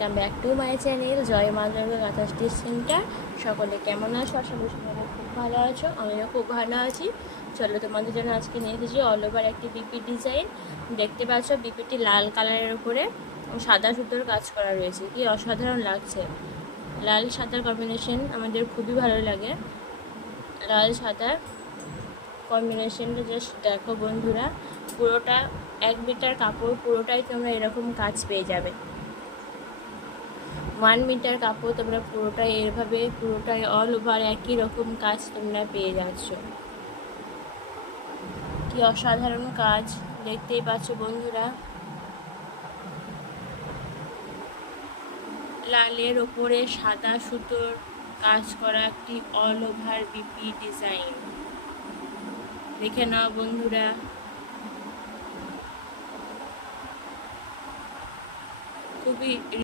Welcome back to my channel জয় মা দুর্গা কাঁথা স্টিচ সেন্টার। সকলে কেমন আছো? আশা করি সবাই খুব ভালো আছো, আমিও খুব ভালো আছি। চলো তোমাদের জন্য আজকে নিয়ে এসেছি অল ওভার একটি বিপি ডিজাইন। দেখতে পাচ্ছ বিপিটি লাল কালারের উপরে সাদা সুতোর কাজ করা রয়েছে, কি অসাধারণ লাগছে। লাল সাদার কম্বিনেশন আমাদের খুবই ভালো লাগে। লাল সাদার কম্বিনেশনটা জাস্ট দেখো বন্ধুরা, পুরোটা 1 মিটার কাপড়, পুরোটাই তোমরা এরকম কাজ পেয়ে যাবে। 1 মিটার কাপড় তোমরা পুরোটাই এভাবে পুরোটাই অল ওভার একই রকম কাজ তোমরা পেয়ে যাচ্ছ। কি অসাধারণ কাজ, দেখতেই পাচ্ছ বন্ধুরা। লালের ওপরে সাদা সুতোর কাজ করা একটি অল ওভার বিপি ডিজাইন। দেখে নাও বন্ধুরা, খুবই